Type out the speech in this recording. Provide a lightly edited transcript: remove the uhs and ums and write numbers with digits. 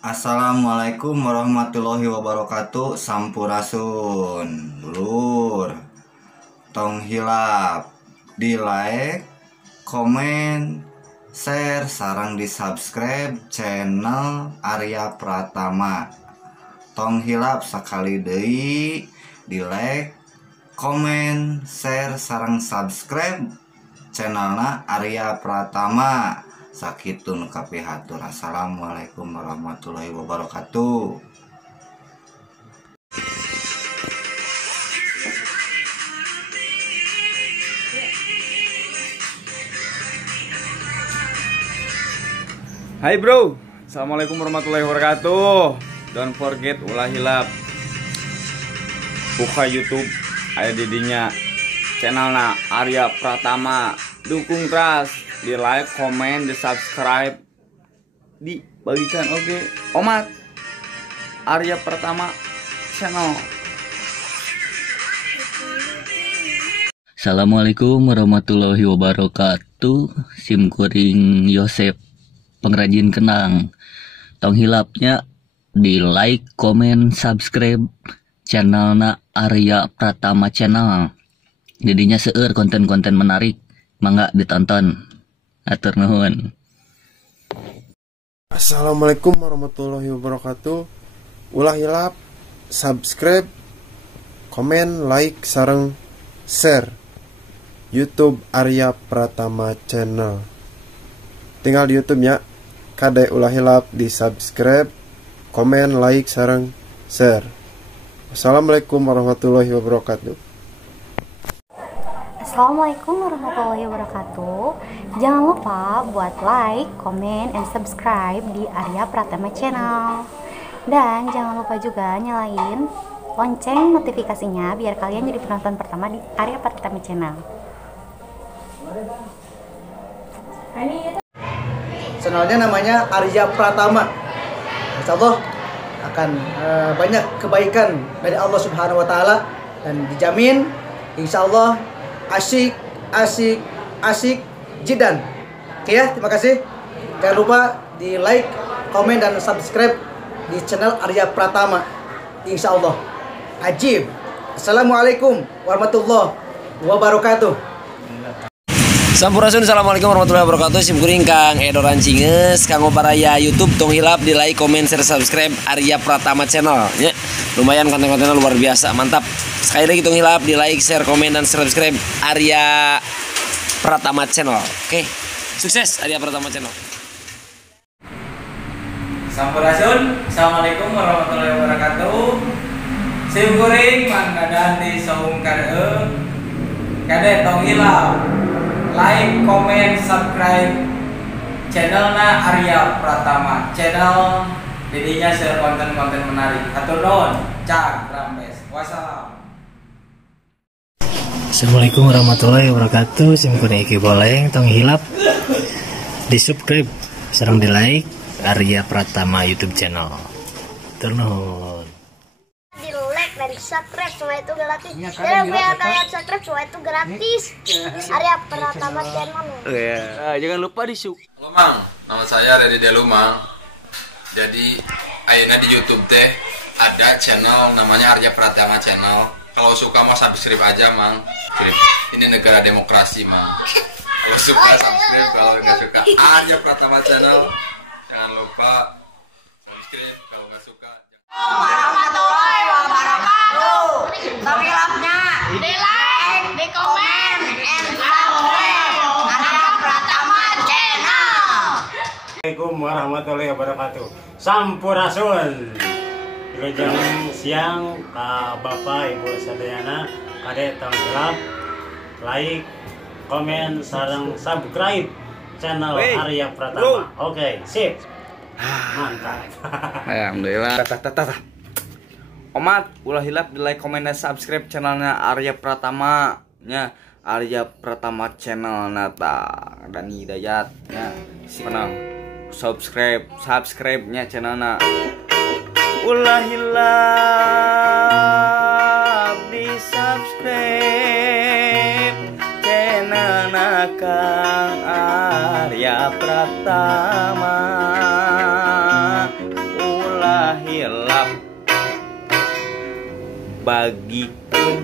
Assalamualaikum warahmatullahi wabarakatuh. Sampurasun dulur. Tong hilap di like, komen, share, sarang di subscribe channel Arya Pratama. Tong hilap sekali deui di like, komen, share, sarang subscribe channelna Arya Pratama. Sakitun kapihatur. Assalamualaikum warahmatullahi wabarakatuh. Hai bro, assalamualaikum warahmatullahi wabarakatuh. Don't forget ulah hilap buka YouTube ada didinya channelna Arya Pratama. Dukung terus di like, komen, di subscribe, dibagikan. Oke, Omat Arya Pratama channel. Assalamualaikum warahmatullahi wabarakatuh. Sim kuring Yosep pengrajin kenang. Tong hilapnya di like, komen, subscribe channelna Arya Pratama channel. Jadinya seueur konten-konten menarik, mangga ditonton. Atur nuhun. Assalamualaikum warahmatullahi wabarakatuh. Ulah hilap, subscribe, komen, like, sareng share YouTube Arya Pratama channel. Tinggal di YouTube ya. Kade ulah hilap di subscribe, komen, like, sareng share. Assalamualaikum warahmatullahi wabarakatuh. Assalamualaikum warahmatullahi wabarakatuh. Jangan lupa buat like, comment, and subscribe di Arya Pratama channel. Dan jangan lupa juga nyalain lonceng notifikasinya biar kalian jadi penonton pertama di Arya Pratama channel. Channelnya namanya Arya Pratama. Insya Allah akan banyak kebaikan dari Allah Subhanahu Wa Taala dan dijamin insya Allah asik jidan. Oke ya, terima kasih. Jangan lupa di like, komen, dan subscribe di channel Arya Pratama. Insya Allah ajib. Assalamualaikum warahmatullahi wabarakatuh. Sampurasun, assalamualaikum warahmatullahi wabarakatuh. Sim kuring Kang Edo Rancinges, Kang Obaraya YouTube tong hilap di like, komen, share, subscribe Arya Pratama channel ya. Lumayan konten-kontennya luar biasa, mantap. Sekali lagi tong hilap di like, share, komen, dan subscribe Arya Pratama channel. Oke, sukses Arya Pratama channel. Sampurasun, assalamualaikum warahmatullahi wabarakatuh. Sim kuring manggadan di saung kade tong hilap like, komen, subscribe channelna Arya Pratama channel. Jadinya share konten-konten menarik. Atur nuhun, cak rambes. Wassalam. Assalamualaikum warahmatullahi wabarakatuh. Sim kuring iki boleng tong hilap di subscribe sareng di like Arya Pratama YouTube channel. Atur nuhun. Di like dan subscribe semua itu gratis. Dan biar kalian subscribe semua itu gratis. Arya Pratama channel. Jangan lupa di Halo Mang, nama saya dari Delu Mang. Jadi ayeuna di YouTube teh ada channel namanya Arya Pratama channel. Kalau suka mah subscribe aja Mang. Ini negara demokrasi Mang. Kalau suka subscribe, kalau nggak suka Arya Pratama channel. Jangan lupa subscribe, kalau nggak suka. Warahmatullahi wabarakatuh. Tong hilapnya di like, di komen, and subscribe Arya Pratama channel. Assalamualaikum warahmatullahi wabarakatuh. Sampurasun. Jam siang ka Bapak Ibu sadayana kade tong hilap like, komen, sareng subscribe channel Arya Pratama. Oke, sip. Mantap. Alhamdulillah. Omat ulah hilap di like, komen, dan subscribe channelnya Arya Pratama nya. Arya Pratama channel nata dan Hidayat nya. Si menang subscribe nya channelna. Ulah hilap di subscribe channelna Kang Arya Pratama. hilap bagikeun